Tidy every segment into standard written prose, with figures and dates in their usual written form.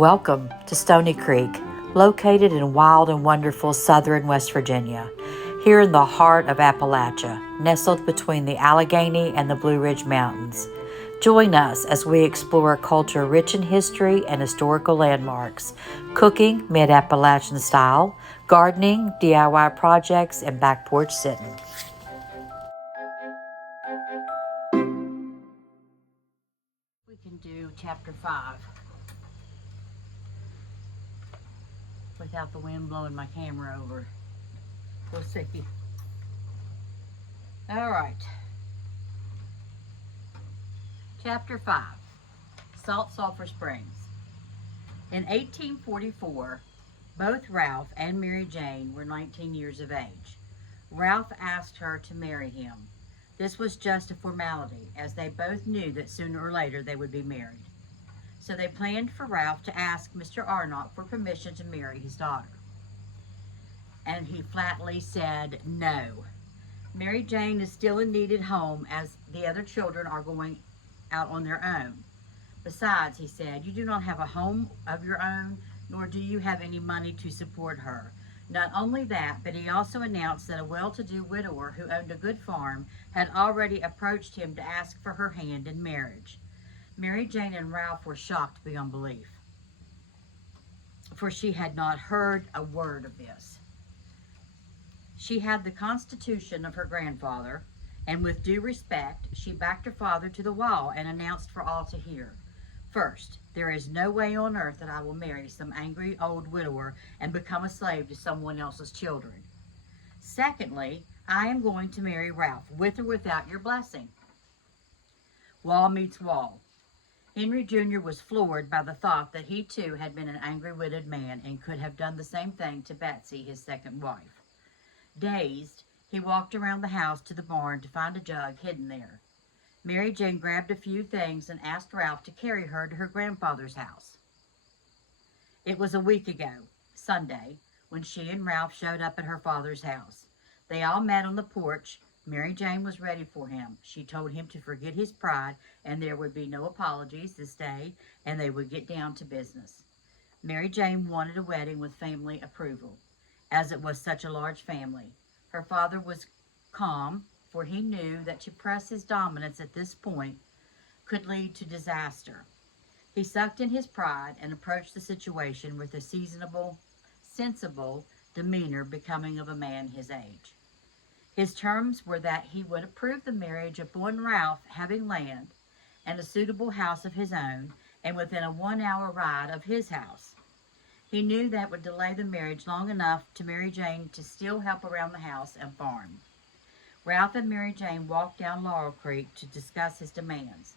Welcome to Stony Creek, located in wild and wonderful southern West Virginia, here in the heart of Appalachia, nestled between the Allegheny and the Blue Ridge Mountains. Join us as we explore a culture rich in history and historical landmarks, cooking mid-Appalachian style, gardening, DIY projects, and back porch sitting. We can do chapter 5 without the wind blowing my camera over. We'll see. All right. Chapter 5, Sulphur Springs. In 1844, both Ralph and Mary Jane were 19 years of age. Ralph asked her to marry him. This was just a formality, as they both knew that sooner or later they would be married. So they planned for Ralph to ask Mr. Arnott for permission to marry his daughter. And he flatly said no. Mary Jane is still in need at home, as the other children are going out on their own. Besides, he said, you do not have a home of your own, nor do you have any money to support her. Not only that, but he also announced that a well-to-do widower who owned a good farm had already approached him to ask for her hand in marriage. Mary Jane and Ralph were shocked beyond belief, for she had not heard a word of this. She had the constitution of her grandfather, and with due respect, she backed her father to the wall and announced for all to hear. First, there is no way on earth that I will marry some angry old widower and become a slave to someone else's children. Secondly, I am going to marry Ralph, with or without your blessing. Wall meets wall. Henry Jr. was floored by the thought that he too had been an angry widowed man and could have done the same thing to Betsy, his second wife. Dazed, he walked around the house to the barn to find a jug hidden there. Mary Jane grabbed a few things and asked Ralph to carry her to her grandfather's house. It was a week ago, Sunday, when she and Ralph showed up at her father's house. They all met on the porch. Mary Jane was ready for him. She told him to forget his pride, and there would be no apologies this day, and they would get down to business. Mary Jane wanted a wedding with family approval, as it was such a large family. Her father was calm, for he knew that to press his dominance at this point could lead to disaster. He sucked in his pride and approached the situation with a sensible demeanor becoming of a man his age. His terms were that he would approve the marriage upon Ralph having land and a suitable house of his own, and within a 1-hour ride of his house. He knew that would delay the marriage long enough to Mary Jane to still help around the house and farm. Ralph and Mary Jane walked down Laurel Creek to discuss his demands.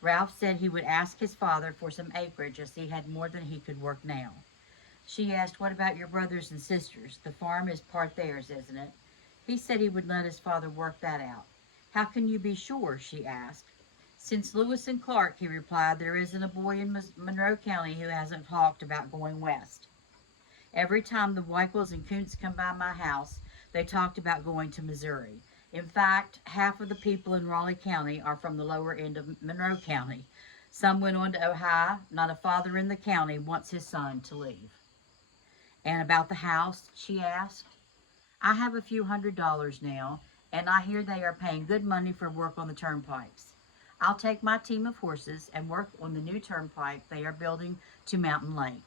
Ralph said he would ask his father for some acreage, as he had more than he could work now. She asked, what about your brothers and sisters? The farm is part theirs, isn't it? He said he would let his father work that out. How can you be sure? She asked. Since Lewis and Clark, he replied, there isn't a boy in Monroe County who hasn't talked about going west. Every time the Weichels and Kuntz come by my house, they talked about going to Missouri. In fact, half of the people in Raleigh County are from the lower end of Monroe County. Some went on to Ohio. Not a father in the county wants his son to leave. And about the house, she asked. I have a few $100s now, and I hear they are paying good money for work on the turnpikes. I'll take my team of horses and work on the new turnpike they are building to Mountain Lake.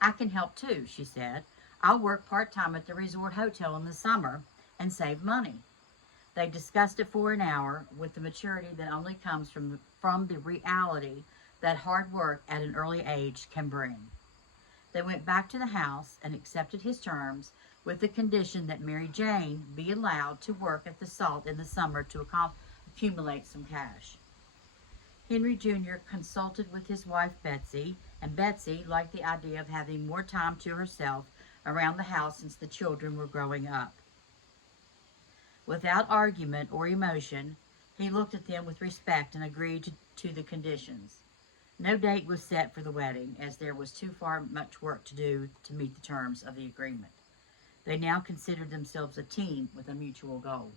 I can help too, she said. I'll work part-time at the resort hotel in the summer and save money. They discussed it for an hour with the maturity that only comes from the reality that hard work at an early age can bring. They went back to the house and accepted his terms with the condition that Mary Jane be allowed to work at the salt in the summer to accumulate some cash. Henry Jr. consulted with his wife Betsy, and Betsy liked the idea of having more time to herself around the house since the children were growing up. Without argument or emotion, he looked at them with respect and agreed to the conditions. No date was set for the wedding, as there was too much work to do to meet the terms of the agreement. They now considered themselves a team with a mutual goal.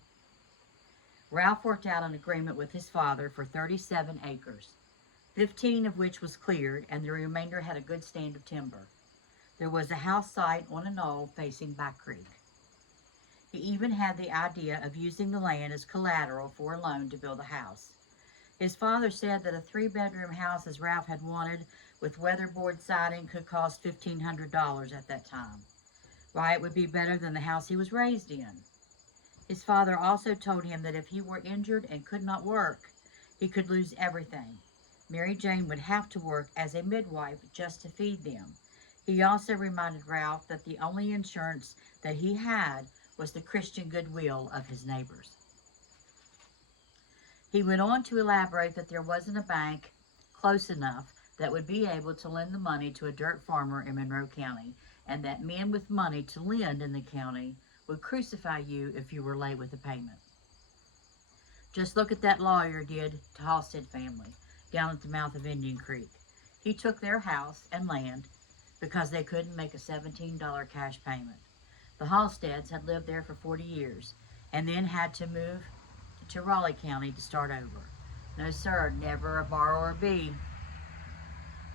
Ralph worked out an agreement with his father for 37 acres. 15 of which was cleared, and the remainder had a good stand of timber. There was a house site on a knoll facing Back Creek. He even had the idea of using the land as collateral for a loan to build a house. His father said that a 3-bedroom house, as Ralph had wanted, with weatherboard siding could cost $1,500 at that time. Why, it would be better than the house he was raised in. His father also told him that if he were injured and could not work, he could lose everything. Mary Jane would have to work as a midwife just to feed them. He also reminded Ralph that the only insurance that he had was the Christian goodwill of his neighbors. He went on to elaborate that there wasn't a bank close enough that would be able to lend the money to a dirt farmer in Monroe County, and that men with money to lend in the county would crucify you if you were late with the payment. Just look at that lawyer did to Halstead family down at the mouth of Indian Creek. He took their house and land because they couldn't make a $17 cash payment. The Halsteads had lived there for 40 years and then had to move to Raleigh County to start over. No sir, never a borrower be.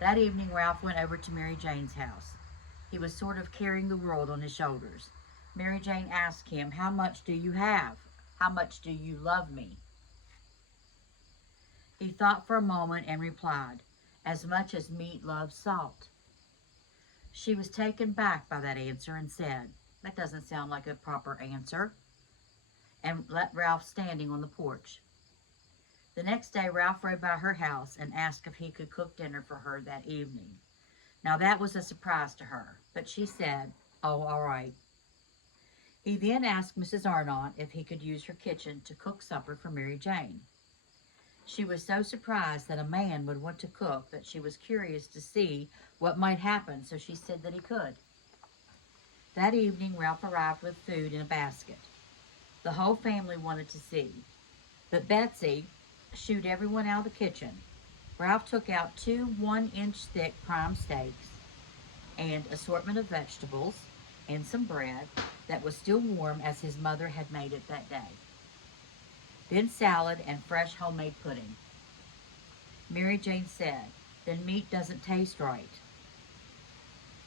That evening, Ralph went over to Mary Jane's house. He was sort of carrying the world on his shoulders. Mary Jane asked him, "How much do you have? How much do you love me?" He thought for a moment and replied, "As much as meat loves salt." She was taken back by that answer and said, "That doesn't sound like a proper answer," and left Ralph standing on the porch. The next day, Ralph rode by her house and asked if he could cook dinner for her that evening. Now that was a surprise to her, but she said, "Oh, all right." He then asked Mrs. Arnott if he could use her kitchen to cook supper for Mary Jane. She was so surprised that a man would want to cook that she was curious to see what might happen, so she said that he could. That evening, Ralph arrived with food in a basket. The whole family wanted to see, but Betsy shooed everyone out of the kitchen. Ralph took out 2 1-inch thick prime steaks, and assortment of vegetables, and some bread that was still warm as his mother had made it that day. Then salad and fresh homemade pudding. Mary Jane said, "Then meat doesn't taste right."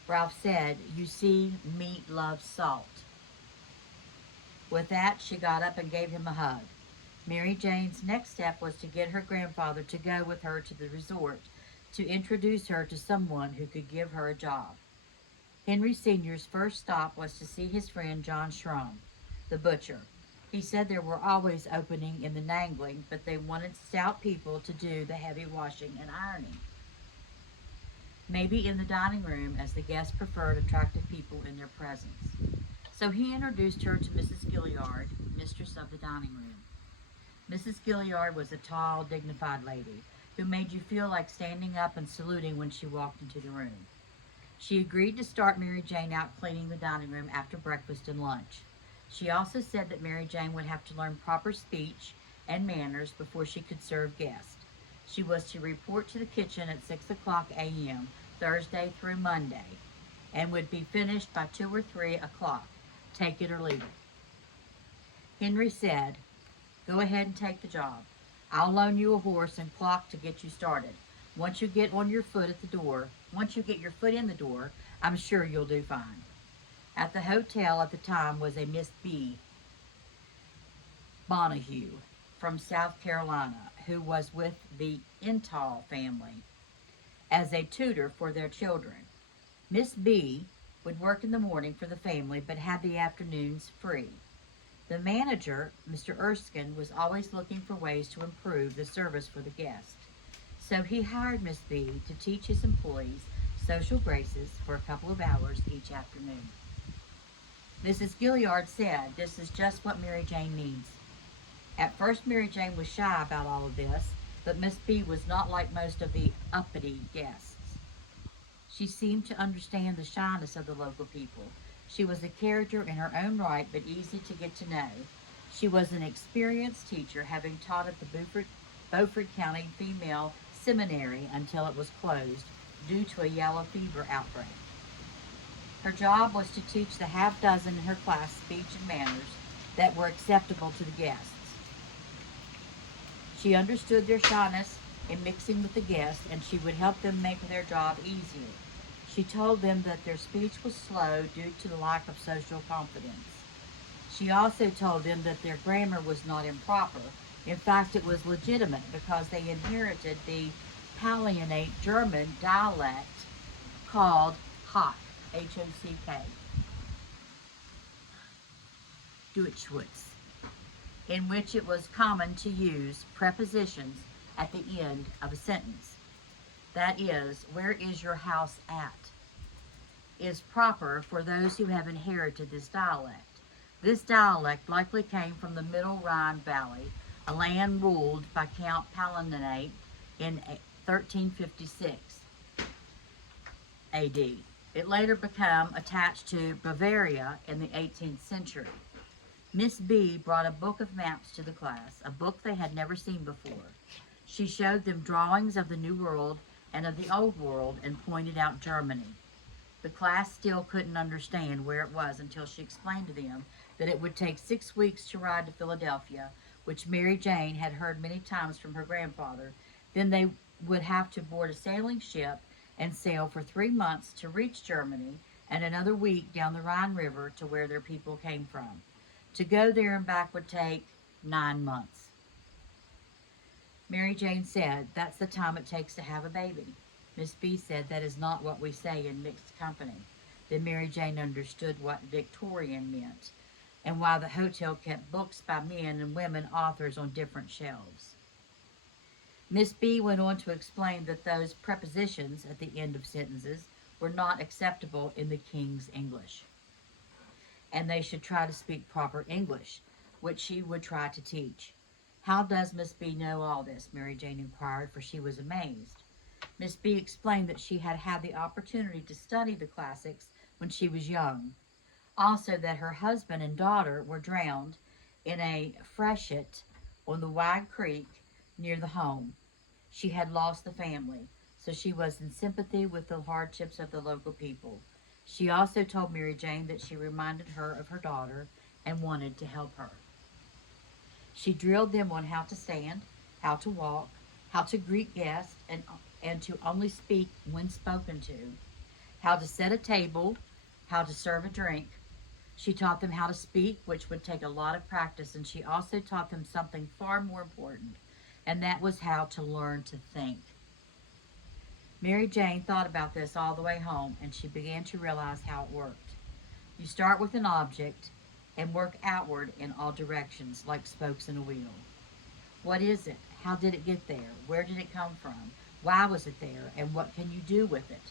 Ralph said, "You see, meat loves salt." With that, she got up and gave him a hug. Mary Jane's next step was to get her grandfather to go with her to the resort to introduce her to someone who could give her a job. Henry Sr.'s first stop was to see his friend John Schrum, the butcher. He said there were always openings in the Nangling, but they wanted stout people to do the heavy washing and ironing. Maybe in the dining room, as the guests preferred attractive people in their presence. So he introduced her to Mrs. Gilliard, mistress of the dining room. Mrs. Gilliard was a tall, dignified lady who made you feel like standing up and saluting when she walked into the room. She agreed to start Mary Jane out cleaning the dining room after breakfast and lunch. She also said that Mary Jane would have to learn proper speech and manners before she could serve guests. She was to report to the kitchen at 6 o'clock a.m. Thursday through Monday and would be finished by 2 or 3 o'clock. Take it or leave it. Henry said, "Go ahead and take the job. I'll loan you a horse and clock to get you started. Once you get your foot in the door, I'm sure you'll do fine." At the hotel at the time was a Miss B. Bonahue from South Carolina, who was with the Intal family as a tutor for their children. Miss B would work in the morning for the family, but had the afternoons free. The manager, Mr. Erskine, was always looking for ways to improve the service for the guests. So he hired Miss B to teach his employees social graces for a couple of hours each afternoon. Mrs. Gilliard said, "This is just what Mary Jane needs." At first, Mary Jane was shy about all of this, but Miss B was not like most of the uppity guests. She seemed to understand the shyness of the local people. She was a character in her own right, but easy to get to know. She was an experienced teacher, having taught at the Beaufort County Female Seminary until it was closed due to a yellow fever outbreak. Her job was to teach the half dozen in her class speech and manners that were acceptable to the guests. She understood their shyness in mixing with the guests, and she would help them make their job easier. She told them that their speech was slow due to the lack of social confidence. She also told them that their grammar was not improper. In fact, it was legitimate because they inherited the Palatinate German dialect called Hock, H-O-C-K, Deutschwitz, in which it was common to use prepositions at the end of a sentence. That is, where is your house at, is proper for those who have inherited this dialect. This dialect likely came from the Middle Rhine Valley, a land ruled by Count Palatinate in 1356 AD. It later became attached to Bavaria in the 18th century. Miss B brought a book of maps to the class, a book they had never seen before. She showed them drawings of the New World and of the Old World and pointed out Germany. The class still couldn't understand where it was until she explained to them that it would take 6 weeks to ride to Philadelphia, which Mary Jane had heard many times from her grandfather. Then they would have to board a sailing ship and sail for 3 months to reach Germany, and another week down the Rhine River to where their people came from. To go there and back would take 9 months. Mary Jane said, "That's the time it takes to have a baby." Miss B said, "That is not what we say in mixed company." Then Mary Jane understood what Victorian meant, and why the hotel kept books by men and women authors on different shelves. Miss B went on to explain that those prepositions at the end of sentences were not acceptable in the King's English, and they should try to speak proper English, which she would try to teach. "How does Miss B know all this?" Mary Jane inquired, for she was amazed. Miss B explained that she had had the opportunity to study the classics when she was young. Also that her husband and daughter were drowned in a freshet on the wide creek near the home. She had lost the family, so she was in sympathy with the hardships of the local people. She also told Mary Jane that she reminded her of her daughter and wanted to help her. She drilled them on how to stand, how to walk, how to greet guests, and to only speak when spoken to, how to set a table, how to serve a drink. She taught them how to speak, which would take a lot of practice, and she also taught them something far more important, and that was how to learn to think. Mary Jane thought about this all the way home, and she began to realize how it worked. You start with an object and work outward in all directions, like spokes in a wheel. What is it? How did it get there? Where did it come from? Why was it there? And what can you do with it?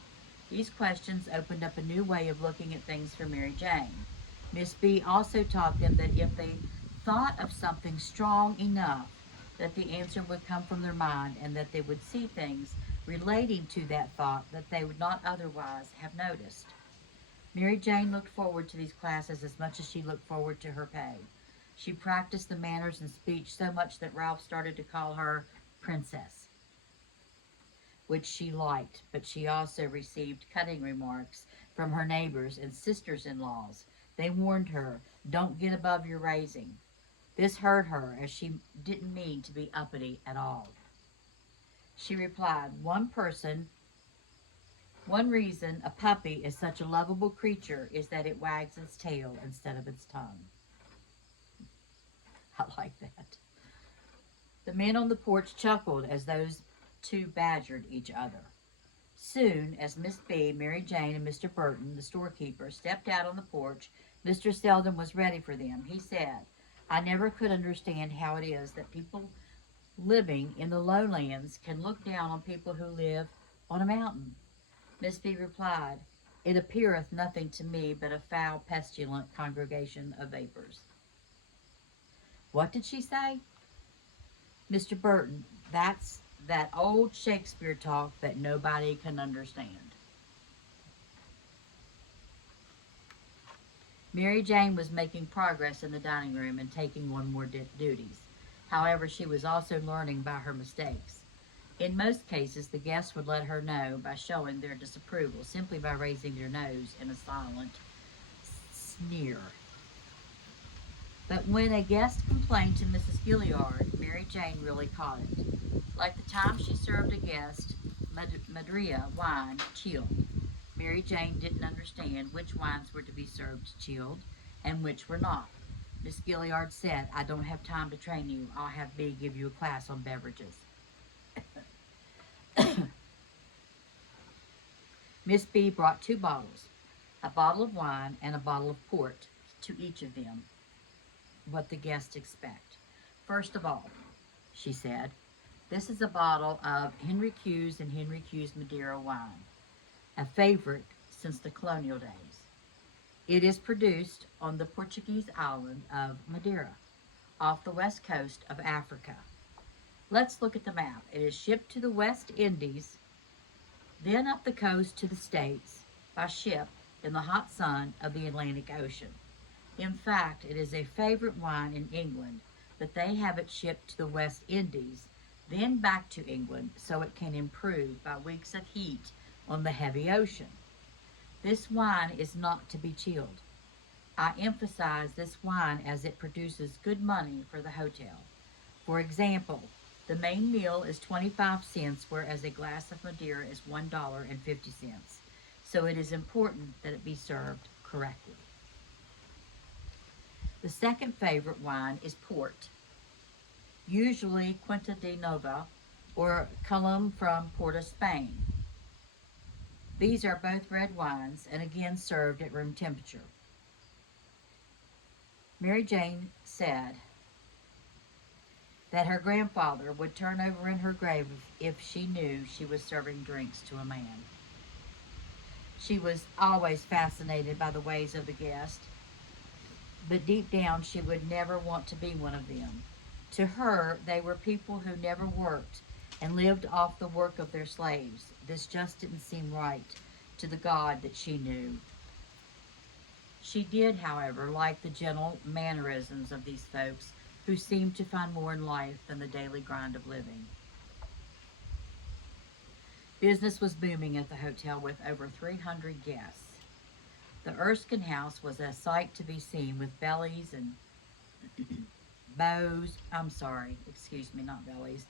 These questions opened up a new way of looking at things for Mary Jane. Miss B also taught them that if they thought of something strong enough, that the answer would come from their mind, and that they would see things relating to that thought that they would not otherwise have noticed. Mary Jane looked forward to these classes as much as she looked forward to her pay. She practiced the manners and speech so much that Ralph started to call her Princess, which she liked, but she also received cutting remarks from her neighbors and sisters-in-laws. They warned her, "Don't get above your raising." This hurt her, as she didn't mean to be uppity at all. She replied, One reason a puppy is such a lovable creature is that it wags its tail instead of its tongue." I like that. The men on the porch chuckled as those two badgered each other. Soon as Miss B, Mary Jane, and Mr. Burton, the storekeeper, stepped out on the porch, Mr. Selden was ready for them. He said, "I never could understand how it is that people living in the lowlands can look down on people who live on a mountain." Miss B replied, "It appeareth nothing to me but a foul, pestilent congregation of vapors." What did she say? Mr. Burton, that's that old Shakespeare talk that nobody can understand. Mary Jane was making progress in the dining room and taking on more duties. However, she was also learning by her mistakes. In most cases, the guests would let her know by showing their disapproval, simply by raising their nose in a silent sneer. But when a guest complained to Mrs. Gilliard, Mary Jane really caught it. Like the time she served a guest Madeira wine chilled. Mary Jane didn't understand which wines were to be served chilled and which were not. Miss Gilliard said, "I don't have time to train you. I'll have B give you a class on beverages." Miss B brought 2 bottles, a bottle of wine and a bottle of port, to each of them, what the guests expect. "First of all," she said, "this is a bottle of Henry Q's and Henry Q's Madeira wine, a favorite since the colonial days. It is produced on the Portuguese island of Madeira, off the west coast of Africa. Let's look at the map. It is shipped to the West Indies, then up the coast to the States by ship in the hot sun of the Atlantic Ocean. In fact, it is a favorite wine in England, but they have it shipped to the West Indies, then back to England so it can improve by weeks of heat on the heavy ocean. This wine is not to be chilled. I emphasize this wine as it produces good money for the hotel. For example, the main meal is 25 cents, whereas a glass of Madeira is $1.50. So it is important that it be served correctly." The second favorite wine is port, usually Quinta de Nova or Colum from Port of Spain. These are both red wines and again served at room temperature. Mary Jane said that her grandfather would turn over in her grave if she knew she was serving drinks to a man. She was always fascinated by the ways of the guest, but deep down she would never want to be one of them. To her, they were people who never worked and lived off the work of their slaves. This just didn't seem right to the God that she knew. She did, however, like the gentle mannerisms of these folks who seemed to find more in life than the daily grind of living. Business was booming at the hotel with over 300 guests. The Erskine house was a sight to be seen with bellies and bows. Not bellies.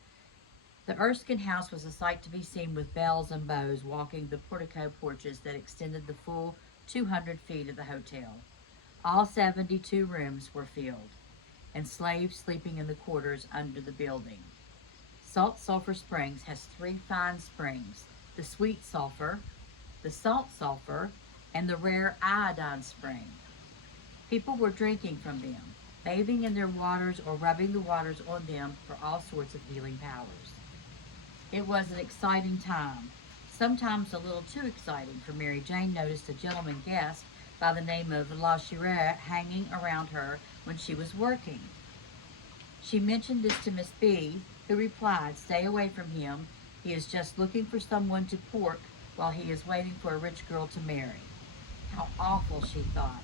The Erskine house was a sight to be seen with bells and bows walking the portico porches that extended the full 200 feet of the hotel. All 72 rooms were filled, and slaves sleeping in the quarters under the building. Sulphur Springs has 3 fine springs: the sweet sulphur, the salt sulphur, and the rare iodine spring. People were drinking from them, bathing in their waters or rubbing the waters on them for all sorts of healing powers. It was an exciting time, sometimes a little too exciting, for Mary Jane noticed a gentleman guest by the name of La Chirette hanging around her when she was working. She mentioned this to Miss B, who replied, "Stay away from him. He is just looking for someone to pork while he is waiting for a rich girl to marry." How awful, she thought,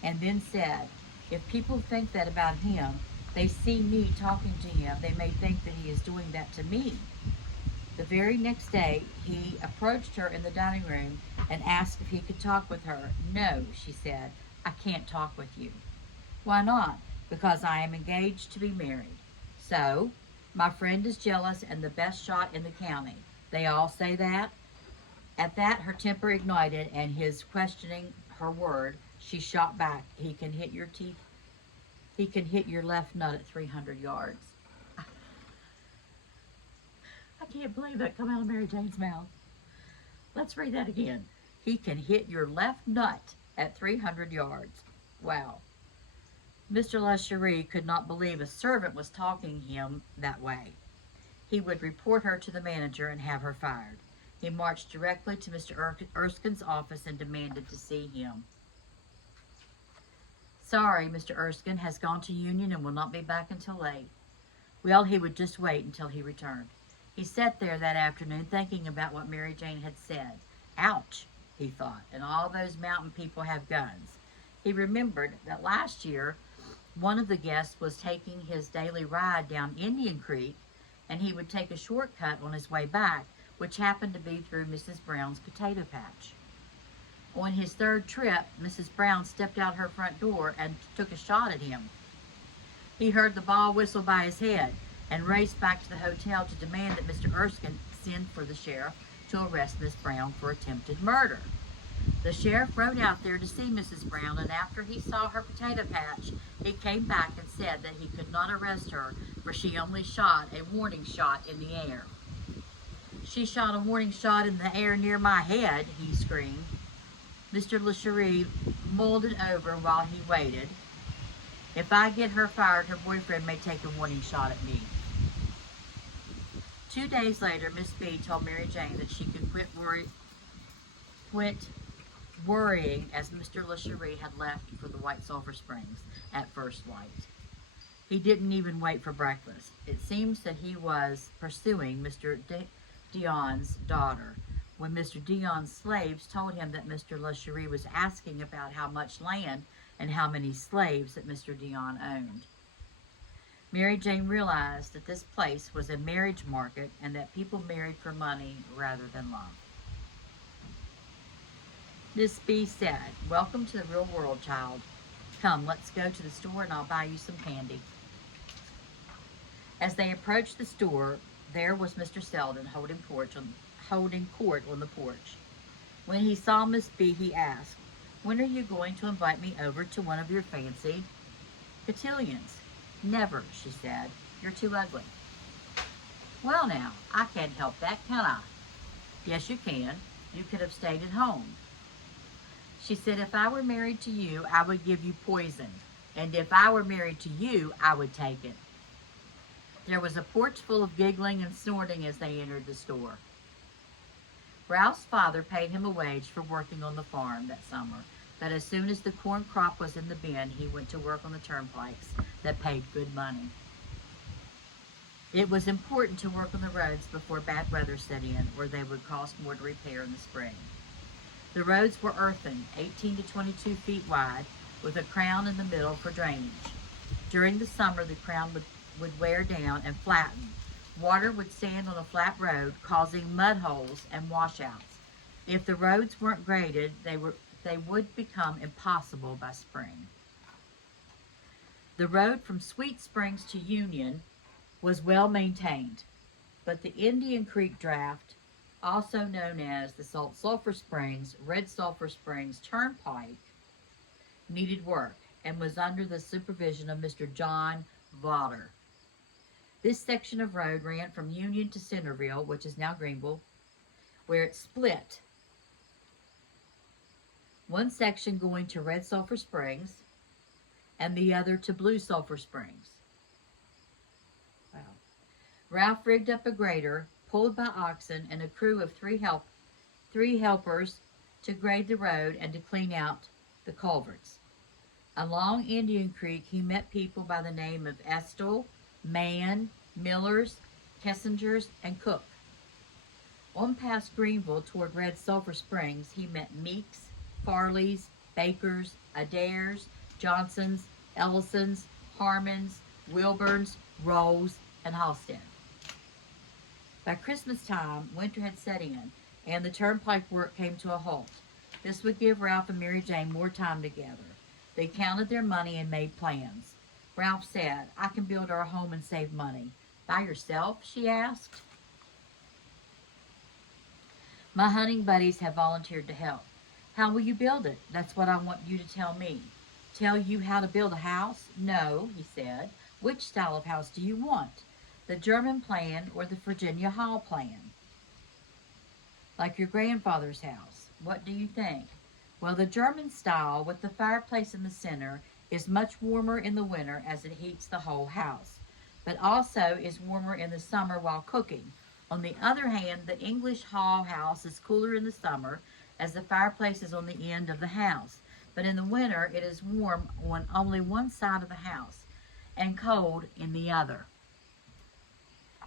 and then said, "If people think that about him, they see me talking to him, they may think that he is doing that to me." The very next day, he approached her in the dining room and asked if he could talk with her. "No," she said, "I can't talk with you." "Why not?" "Because I am engaged to be married." "So? My friend is jealous and the best shot in the county. They all say that?" At that, her temper ignited, and his questioning her word, she shot back, He can hit your left nut at 300 yards. I can't believe that come out of Mary Jane's mouth. Let's read that again. "He can hit your left nut at 300 yards. Wow. Mr. Lechery could not believe a servant was talking him that way. He would report her to the manager and have her fired. He marched directly to Mr. Erskine's office and demanded to see him. "Sorry, Mr. Erskine has gone to Union and will not be back until late." Well, he would just wait until he returned. He sat there that afternoon thinking about what Mary Jane had said. Ouch, he thought, and all those mountain people have guns. He remembered that last year one of the guests was taking his daily ride down Indian Creek, and he would take a shortcut on his way back, which happened to be through Mrs. Brown's potato patch. On his third trip, Mrs. Brown stepped out her front door and took a shot at him. He heard the ball whistle by his head and raced back to the hotel to demand that Mr. Erskine send for the sheriff to arrest Miss Brown for attempted murder. The sheriff rode out there to see Mrs. Brown, and after he saw her potato patch, he came back and said that he could not arrest her, for she only shot a warning shot in the air. She shot a warning shot in the air near my head, he screamed. Mr. LeChérie mulled it over while he waited. If I get her fired, her boyfriend may take a warning shot at me. 2 days later, Miss B told Mary Jane that she could quit worrying, as Mr. LeChérie had left for the White Sulphur Springs at first light. He didn't even wait for breakfast. It seems that he was pursuing Mr. Dion's daughter, when Mr. Dion's slaves told him that Mr. LeChérie was asking about how much land and how many slaves that Mr. Dion owned. Mary Jane realized that this place was a marriage market and that people married for money rather than love. Miss B said, "Welcome to the real world, child. Come, let's go to the store and I'll buy you some candy." As they approached the store, there was Mr. Selden holding court on the porch. When he saw Miss B, he asked, "When are you going to invite me over to one of your fancy cotillions?" "Never," she said. "You're too ugly." "Well now, I can't help that, can I?" "Yes, you can. You could have stayed at home." She said, "If I were married to you, I would give you poison. And if I were married to you, I would take it." There was a porch full of giggling and snorting as they entered the store. Ralph's father paid him a wage for working on the farm that summer, but as soon as the corn crop was in the bin, he went to work on the turnpikes that paid good money. It was important to work on the roads before bad weather set in, or they would cost more to repair in the spring. The roads were earthen, 18 to 22 feet wide, with a crown in the middle for drainage. During the summer, the crown would wear down and flatten. Water would stand on a flat road, causing mud holes and washouts. If the roads weren't graded, they would become impossible by spring. The road from Sweet Springs to Union was well maintained, but the Indian Creek Draft, also known as the Sulphur Springs, Red Sulphur Springs Turnpike, needed work and was under the supervision of Mr. John Vaughter. This section of road ran from Union to Centerville, which is now Greenville, where it split. One section going to Red Sulphur Springs and the other to Blue Sulphur Springs. Wow. Ralph rigged up a grader, pulled by oxen, and a crew of three helpers to grade the road and to clean out the culverts. Along Indian Creek, he met people by the name of Estill, Mann, Millers, Kessingers, and Cook. On past Greenville toward Red Sulphur Springs, he met Meeks, Farleys, Bakers, Adaires, Johnsons, Ellisons, Harmons, Wilburns, Rolls, and Halstead. By Christmas time, winter had set in, and the turnpike work came to a halt. This would give Ralph and Mary Jane more time together. They counted their money and made plans. Ralph said, "I can build our home and save money." "By yourself?" she asked. "My hunting buddies have volunteered to help." "How will you build it?" "That's what I want you to tell me." "Tell you how to build a house?" "No," he said. "Which style of house do you want? The German plan or the Virginia Hall plan?" "Like your grandfather's house. What do you think?" "Well, the German style with the fireplace in the center is much warmer in the winter as it heats the whole house, but also is warmer in the summer while cooking. On the other hand, the English Hall house is cooler in the summer as the fireplace is on the end of the house, but in the winter it is warm on only one side of the house and cold in the other."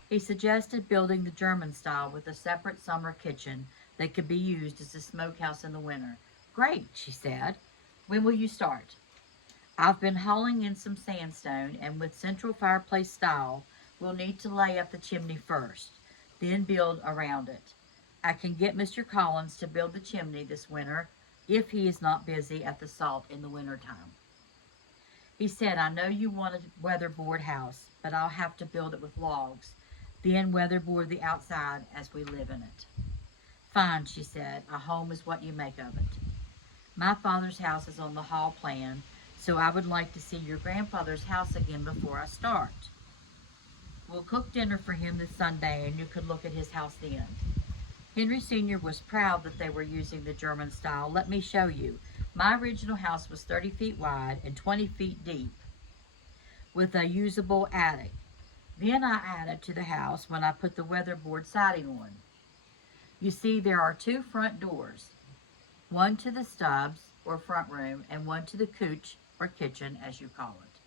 He suggested building the German style with a separate summer kitchen that could be used as a smokehouse in the winter. "Great," she said. "When will you start?" "I've been hauling in some sandstone, and with central fireplace style, we'll need to lay up the chimney first, then build around it. I can get Mr. Collins to build the chimney this winter if he is not busy at the salt in the wintertime." He said, I know you want a weatherboard house, but I'll have to build it with logs, then weatherboard the outside as we live in it. Fine, she said. A home is what you make of it. My father's house is on the hall plan, so I would like to see your grandfather's house again before I start. We'll cook dinner for him this Sunday, and you could look at his house then. Henry Sr. was proud that they were using the German style. Let me show you. My original house was 30 feet wide and 20 feet deep with a usable attic. Then I added to the house when I put the weatherboard siding on. You see, there are two front doors, one to the stubs or front room and one to the couch or kitchen as you call it.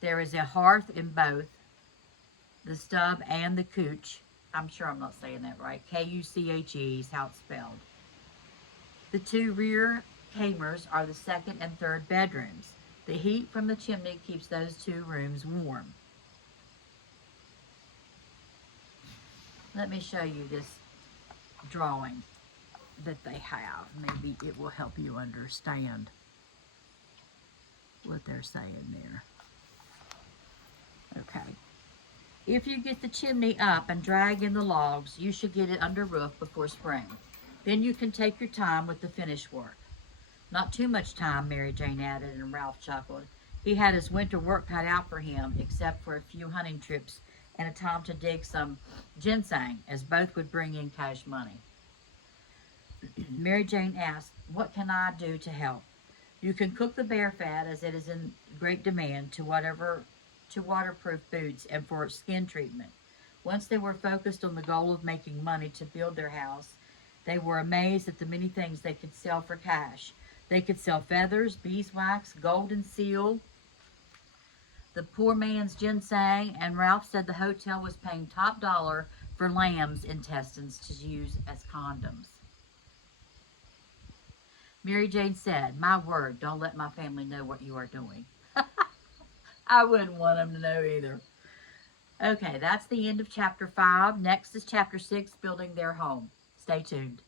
There is a hearth in both the stub and the couch. I'm sure I'm not saying that right. K-U-C-H-E is how it's spelled. The two rear kamers are the second and third bedrooms. The heat from the chimney keeps those two rooms warm. Let me show you this drawing that they have. Maybe it will help you understand what they're saying there. Okay. If you get the chimney up and drag in the logs, you should get it under roof before spring. Then you can take your time with the finish work. Not too much time, Mary Jane added, and Ralph chuckled. He had his winter work cut out for him, except for a few hunting trips and a time to dig some ginseng, as both would bring in cash money. Mary Jane asked, what can I do to help? You can cook the bear fat, as it is in great demand, to waterproof boots and for skin treatment. Once they were focused on the goal of making money to build their house, they were amazed at the many things they could sell for cash. They could sell feathers, beeswax, golden seal, the poor man's ginseng, and Ralph said the hotel was paying top dollar for lamb's intestines to use as condoms. Mary Jane said, my word, don't let my family know what you are doing. I wouldn't want them to know either. Okay, that's the end of chapter 5. Next is chapter 6, building their home. Stay tuned.